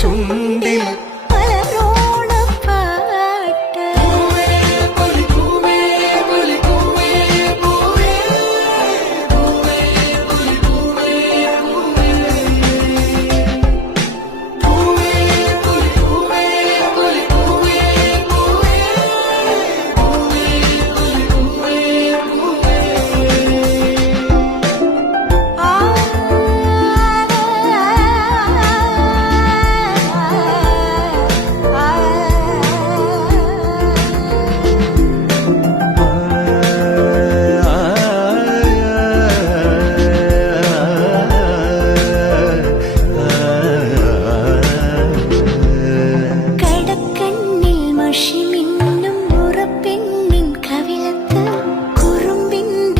ചുണ്ടിൽ